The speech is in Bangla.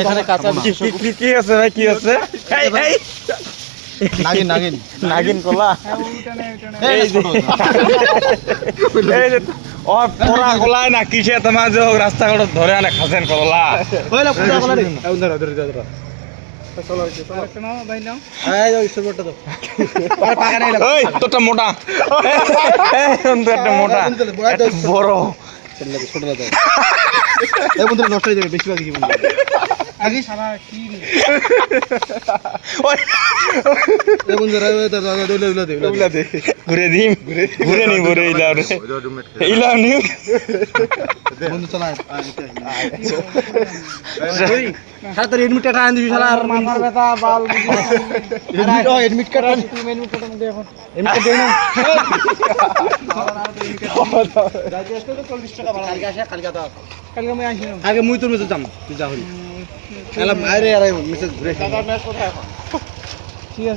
এখানে কাঁচা কি আছে ভাই কি আছে নাগিন নাগিন নাগিন কলা এই যে এই যে ও পোড়া কলাই না কিসে তোমার যে রাস্তাঘাট ধরে আনে খাসেন কলা ওইলা পুরা কলা রে ধর চলো একটা নাও ভাই নাও এই ওই সরবটা দাও আরে পাকা নাই লাগা ওই তোটা মোটা এই একটা মোটা বড় ছোট দাও এই বন্ধু নষ্ট হয়ে যাবে বেশি ভাগ কি বন্ধু আগে সারা কি রে ওই এই বন্ধু রে ওইলা দে ঘুরে দিম ঘুরে নি ঘুরে ইলাও রে ইলাও নি বন্ধু চলা ওই সারা তোর এডমিট কার্ড আন দিবি শালা আর মাথার ব্যথা বাল এডমিট কার্ড আন তুই এডমিট কার্ড দে এখন এডমিট কার্ড দে না যাইতে আসতে তো 40 টাকা ভাড়া কালকে আসে কালকে দাও কালকে আমি আসি আগে মুই তোর মেসেজ যাম তুই যা হলি এলা আরে আরে মেসেজ ঘুরে টাকা ম্যাচ কোথায় এখন